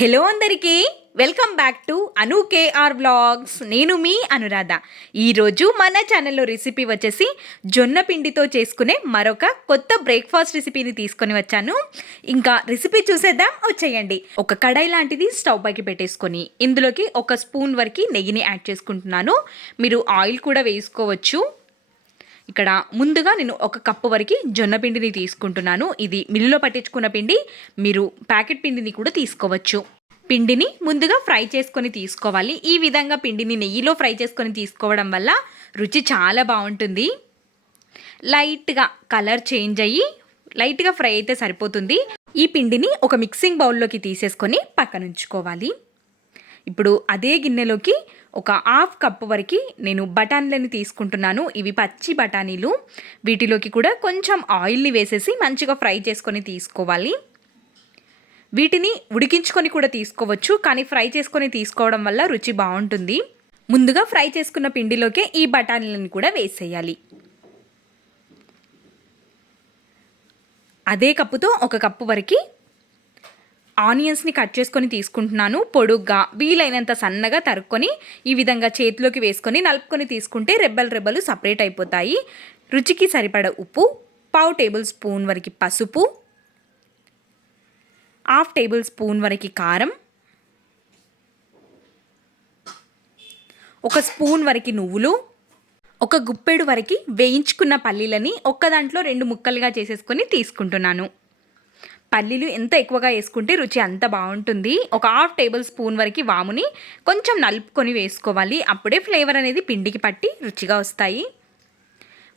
Hello అందరికీ welcome back to Anu KR vlogs. నేను మీ అనురాధ. ఈరోజు మన ఛానల్లో రెసిపీ వచ్చేసి జొన్న పిండితో చేసుకునే మరొక కొత్త బ్రేక్ఫాస్ట్ రెసిపీని తీసుకొని వచ్చాను. ఇంకా రెసిపీ చూసేద్దాం, వచ్చేయండి. ఒక కడాయి లాంటిది స్టవ్ పైకి పెట్టేసుకొని ఇందులోకి ఒక స్పూన్ వరకు నెయ్యిని యాడ్ చేసుకుంటున్నాను. మీరు ఆయిల్ కూడా వేసుకోవచ్చు. ఇక్కడ ముందుగా నేను ఒక కప్పు వరకు జొన్న పిండిని తీసుకుంటున్నాను. ఇది మిల్లులో పట్టించుకున్న పిండి, మీరు ప్యాకెట్ పిండిని కూడా తీసుకోవచ్చు. పిండిని ముందుగా ఫ్రై చేసుకొని తీసుకోవాలి. ఈ విధంగా పిండిని నెయ్యిలో ఫ్రై చేసుకొని తీసుకోవడం వల్ల రుచి చాలా బాగుంటుంది. లైట్గా కలర్ చేంజ్ అయ్యి లైట్గా ఫ్రై అయితే సరిపోతుంది. ఈ పిండిని ఒక మిక్సింగ్ బౌల్లోకి తీసేసుకొని పక్కన ఉంచుకోవాలి. ఇప్పుడు అదే గిన్నెలోకి ఒక హాఫ్ కప్పు వరకు నేను బఠానీలని తీసుకుంటున్నాను. ఇవి పచ్చి బఠానీలు. వీటిలోకి కూడా కొంచెం ఆయిల్ని వేసేసి మంచిగా ఫ్రై చేసుకొని తీసుకోవాలి. వీటిని ఉడికించుకొని కూడా తీసుకోవచ్చు, కానీ ఫ్రై చేసుకొని తీసుకోవడం వల్ల రుచి బాగుంటుంది. ముందుగా ఫ్రై చేసుకున్న పిండిలోకే ఈ బఠానీలను కూడా వేసేయాలి. అదే కప్పుతో ఒక కప్పు వరకు ఆనియన్స్ని కట్ చేసుకొని తీసుకుంటున్నాను. పొడుగ్గా వీలైనంత సన్నగా తరుక్కొని ఈ విధంగా చేతిలోకి వేసుకొని నలుపుకొని తీసుకుంటే రెబ్బలు సపరేట్ అయిపోతాయి. రుచికి సరిపడ ఉప్పు, పావు టేబుల్ స్పూన్ వరకు పసుపు, హాఫ్ టేబుల్ స్పూన్ వరకు కారం, ఒక స్పూన్ వరకు నువ్వులు, ఒక గుప్పెడు వరకు వేయించుకున్న పల్లీలని ఒక్క దాంట్లో 2 ముక్కలుగా చేసేసుకొని తీసుకుంటున్నాను. పల్లీలు ఎంత ఎక్కువగా వేసుకుంటే రుచి అంత బాగుంటుంది. ఒక హాఫ్ టేబుల్ స్పూన్ వరకు వాముని కొంచెం నలుపుకొని వేసుకోవాలి. అప్పుడే ఫ్లేవర్ అనేది పిండికి పట్టి రుచిగా వస్తాయి.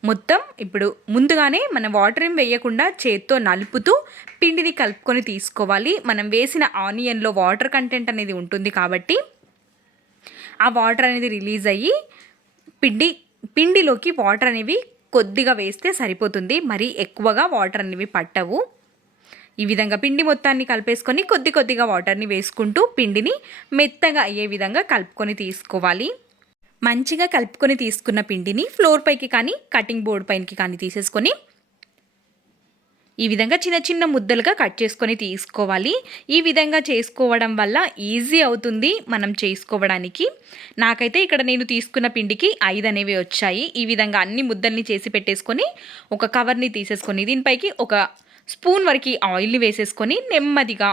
మొత్తం ఇప్పుడు ముందుగానే మనం వాటర్ ఏం వేయకుండా చేత్తో నలుపుతూ పిండిని కలుపుకొని తీసుకోవాలి. మనం వేసిన ఆనియన్లో వాటర్ కంటెంట్ అనేది ఉంటుంది కాబట్టి ఆ వాటర్ అనేది రిలీజ్ అయ్యి పిండిలోకి వాటర్ అనేవి కొద్దిగా వేస్తే సరిపోతుంది. మరీ ఎక్కువగా వాటర్ అనేవి పట్టవు. ఈ విధంగా పిండి మొత్తాన్ని కలిపేసుకొని కొద్దిగా వాటర్ని వేసుకుంటూ పిండిని మెత్తగా అయ్యే విధంగా కలుపుకొని తీసుకోవాలి. మంచిగా కలుపుకొని తీసుకున్న పిండిని ఫ్లోర్ పైకి కానీ కటింగ్ బోర్డ్ పైకి కానీ తీసేసుకొని ఈ విధంగా చిన్న చిన్న ముద్దలుగా కట్ చేసుకొని తీసుకోవాలి. ఈ విధంగా చేసుకోవడం వల్ల ఈజీ అవుతుంది మనం చేసుకోవడానికి. నాకైతే ఇక్కడ నేను తీసుకున్న పిండికి 5 అనేవి వచ్చాయి. ఈ విధంగా అన్ని ముద్దల్ని చేసి పెట్టేసుకొని ఒక కవర్ని తీసేసుకొని దీనిపైకి ఒక స్పూన్ వరకు ఆయిల్ని వేసేసుకొని నెమ్మదిగా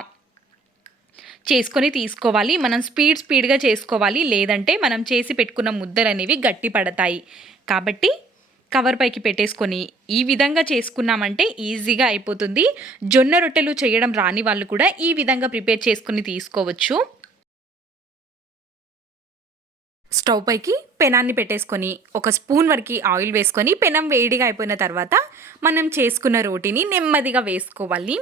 చేసుకొని తీసుకోవాలి. మనం స్పీడ్గా చేసుకోవాలి, లేదంటే మనం చేసి పెట్టుకున్న ముద్దలు అనేవి గట్టి పడతాయి. కాబట్టి కవర్ పైకి పెట్టేసుకొని ఈ విధంగా చేసుకున్నామంటే ఈజీగా అయిపోతుంది. జొన్న రొట్టెలు చేయడం రాని వాళ్ళు కూడా ఈ విధంగా ప్రిపేర్ చేసుకొని తీసుకోవచ్చు. స్టవ్ పైకి పెనాన్ని పెట్టేసుకొని ఒక స్పూన్ వరకు ఆయిల్ వేసుకొని పెనం వేడిగా అయిపోయిన తర్వాత మనం చేసుకున్న రోటీని నెమ్మదిగా వేసుకోవాలి.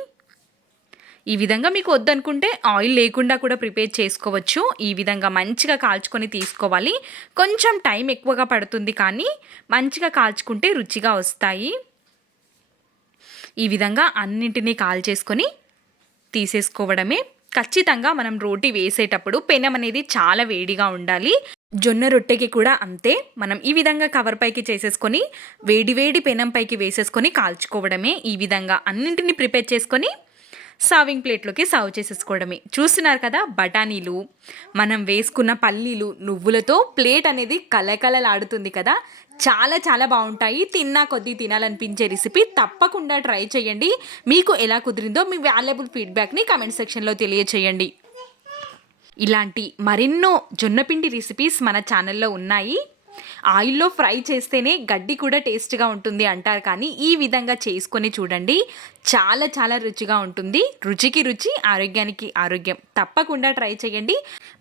ఈ విధంగా మీకు వద్దనుకుంటే ఆయిల్ లేకుండా కూడా ప్రిపేర్ చేసుకోవచ్చు. ఈ విధంగా మంచిగా కాల్చుకొని తీసుకోవాలి. కొంచెం టైం ఎక్కువగా పడుతుంది, కానీ మంచిగా కాల్చుకుంటే రుచిగా వస్తాయి. ఈ విధంగా అన్నింటినీ కాల్చేసుకొని తీసేసుకోవడమే. ఖచ్చితంగా మనం రోటీ వేసేటప్పుడు పెనం అనేది చాలా వేడిగా ఉండాలి. జొన్న రొట్టెకి కూడా అంతే. మనం ఈ విధంగా కవర్ పైకి చేసేసుకొని వేడి పెనం పైకి వేసేసుకొని కాల్చుకోవడమే. ఈ విధంగా అన్నింటినీ ప్రిపేర్ చేసుకొని సర్వింగ్ ప్లేట్లోకి సర్వ్ చేసేసుకోవడమే. చూస్తున్నారు కదా, బఠానీలు, మనం వేసుకున్న పల్లీలు, నువ్వులతో ప్లేట్ అనేది కలకలలాడుతుంది కదా. చాలా బాగుంటాయి. తిన్నా కొద్దీ తినాలనిపించే రెసిపీ. తప్పకుండా ట్రై చేయండి. మీకు ఎలా కుదిరిందో మీ వాల్యుబుల్ ఫీడ్బ్యాక్ని కమెంట్ సెక్షన్లో తెలియచేయండి. ఇలాంటి మరెన్నో జొన్నపిండి రెసిపీస్ మన ఛానల్లో ఉన్నాయి. ఆయిల్లో ఫ్రై చేస్తేనే గడ్డి కూడా టేస్ట్గా ఉంటుంది అంటారు, కానీ ఈ విధంగా చేసుకొని చూడండి, చాలా రుచిగా ఉంటుంది. రుచికి రుచి, ఆరోగ్యానికి ఆరోగ్యం. తప్పకుండా ట్రై చేయండి.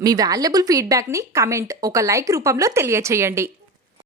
మీ వాల్యుబుల్ ఫీడ్బ్యాక్ని కమెంట్, ఒక లైక్ రూపంలో తెలియచేయండి.